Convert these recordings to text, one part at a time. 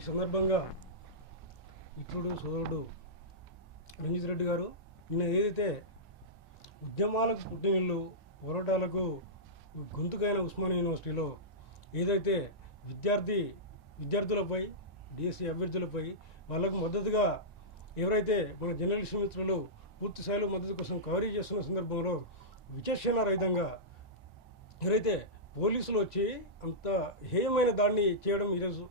ఈ సందర్భంగా మిత్రుడు సోదరుడు రంజిత్ రెడ్డి గారు నిన్న ఏదైతే ఉద్యమాలకు పుట్టినిల్లు పోరాటాలకు గొంతుకైన ఉస్మానియా యూనివర్సిటీలో ఏదైతే విద్యార్థులపై డిఎస్సి అభ్యర్థులపై వాళ్ళకు మద్దతుగా ఎవరైతే మన జర్నలిస్ట్ మిత్రులు పూర్తి స్థాయిలో మద్దతు కోసం కవరేజ్ చేస్తున్న సందర్భంలో విచక్షణ రహితంగా ఎవరైతే పోలీసులు వచ్చి అంత హేయమైన దాడిని చేయడం ఈరోజు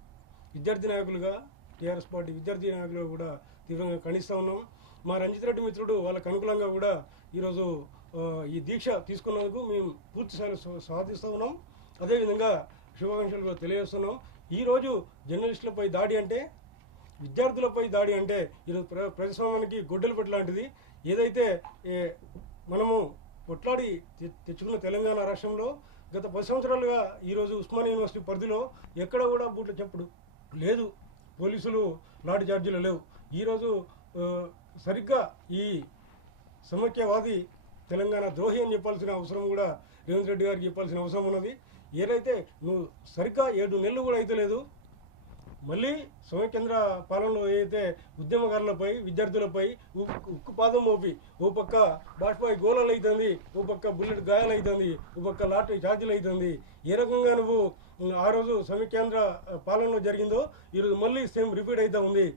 విద్యార్థి నాయకులుగా టీఆర్ఎస్ పార్టీ విద్యార్థి నాయకులుగా కూడా తీవ్రంగా ఖండిస్తూ ఉన్నాం. మా రంజిత్ రెడ్డి మిత్రుడు వాళ్ళకు అనుకూలంగా కూడా ఈరోజు ఈ దీక్ష తీసుకున్నందుకు మేము పూర్తి స్థాయిలో స్వాగతిస్తూ ఉన్నాం. అదేవిధంగా శుభాకాంక్షలు తెలియజేస్తున్నాం. ఈరోజు జర్నలిస్టులపై దాడి అంటే, విద్యార్థులపై దాడి అంటే ఈరోజు ప్రజాస్వామ్యానికి గొడ్డలు పెట్ట లాంటిది. ఏదైతే మనము కొట్లాడి తెచ్చుకున్న తెలంగాణ రాష్ట్రంలో గత 10 సంవత్సరాలుగా ఈరోజు ఉస్మానియా యూనివర్సిటీ పరిధిలో ఎక్కడ కూడా బూట్ల చెప్పుడు లేదు, పోలీసులు లాఠీ చార్జీలు లేవు. ఈరోజు సరిగ్గా ఈ సమైక్యవాది తెలంగాణ ద్రోహి అని చెప్పాల్సిన అవసరం కూడా రేవంత్ రెడ్డి గారికి చెప్పాల్సిన అవసరం ఉన్నది. ఏదైతే నువ్వు సరిగ్గా 7 నెలలు కూడా అయితే లేదు, మళ్ళీ సమైకేంద్ర పాలనలో ఏదైతే ఉద్యమకారులపై విద్యార్థులపై ఉక్కు పాదం మోపి ఓ పక్క బాష్పాయి గోళాలు అవుతుంది, ఓ పక్క బుల్లెట్ గాయాలు అవుతుంది, ఓ పక్క లాటరీ ఛార్జీలు అవుతుంది. ఏ రకంగా నువ్వు ఆ రోజు సమైకేంద్ర పాలనలో జరిగిందో ఈరోజు మళ్ళీ సేమ్ రిపీట్ అవుతూ ఉంది.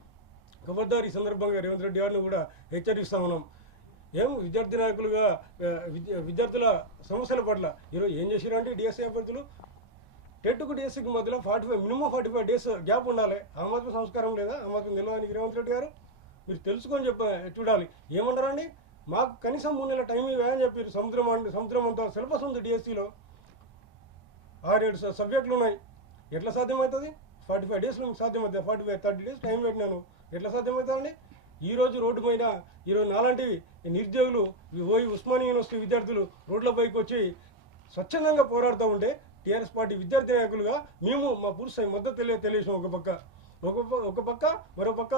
ఖబర్దార్ ఈ సందర్భంగా రేవంత్ రెడ్డి గారిని కూడా హెచ్చరిస్తా ఉన్నాం. విద్యార్థి నాయకులుగా విద్యార్థుల సమస్యల పట్ల ఈరోజు ఏం చేశారు అంటే డిఎస్సీ అభ్యర్థులు టెట్కు డిఎస్సీకి మధ్యలో మినిమం 45 డేస్ గ్యాప్ ఉండాలి. ఆ మాత్రం సంస్కారం లేదా? ఆ మాత్రం నిలవడానికి రేవంత్ రెడ్డి గారు మీరు తెలుసుకొని చూడాలి. ఏమన్నారండి, మాకు కనీసం 3 నెలల టైం ఇవ్వని చెప్పారు. సముద్రం అంతా సిలబస్ ఉంది, డిఎస్సీలో 6-7 సబ్జెక్టులు ఉన్నాయి. ఎట్లా సాధ్యమవుతుంది? 45 డేస్లో మీకు సాధ్యమవుతుంది. 30 డేస్ టైం పెట్టినాను, ఎట్లా సాధ్యమవుతుందండి? ఈరోజు రోడ్డు పైన ఈరోజు నాలాంటి నిరుద్యోగులు పోయి ఉస్మానియా యూనివర్సిటీ విద్యార్థులు రోడ్లపైకి వచ్చి స్వచ్ఛందంగా పోరాడుతూ ఉంటే టీఆర్ఎస్ పార్టీ విద్యార్థి నాయకులుగా మేము మా పూర్తి మద్దతు తెలియజేసాం. ఒక పక్క మరో పక్క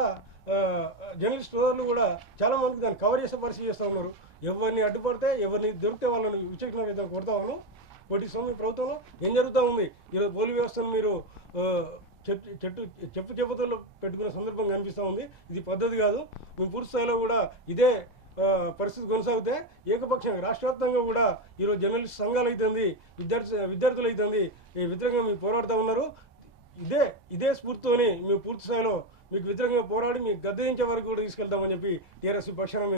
జర్నలిస్ట్ సోదరులు కూడా చాలా మందికి దాన్ని కవర్ చేసే పరిస్థితి చేస్తూ ఉన్నారు. ఎవరిని అడ్డుపడితే ఎవరిని దొరికితే వాళ్ళని విచక్షణ విధానం కొడతా ఉన్నాం. కొట్టిస్తాం. మీ ప్రభుత్వంలో ఏం జరుగుతూ ఉంది? ఈరోజు పోలీస్ వ్యవస్థను మీరు చెప్పుతో పెట్టుకునే సందర్భం కనిపిస్తూ ఉంది. ఇది పద్ధతి కాదు. మేము పూర్తి స్థాయిలో కూడా ఇదే పరిస్థితి కొనసాగితే ఏకపక్షంగా రాష్ట్ర వ్యాప్తంగా కూడా ఈరోజు జర్నలిస్ట్ సంఘాలు అవుతుంది, విద్యార్థులు అవుతుంది, వ్యతిరేకంగా మీరు పోరాడుతూ ఉన్నారు. ఇదే స్ఫూర్తితోనే మేము పూర్తి స్థాయిలో మీకు వ్యతిరేకంగా పోరాడి మీకు గద్దెదించే వరకు కూడా తీసుకెళ్తామని చెప్పి టీఆర్ఎస్ పక్షాన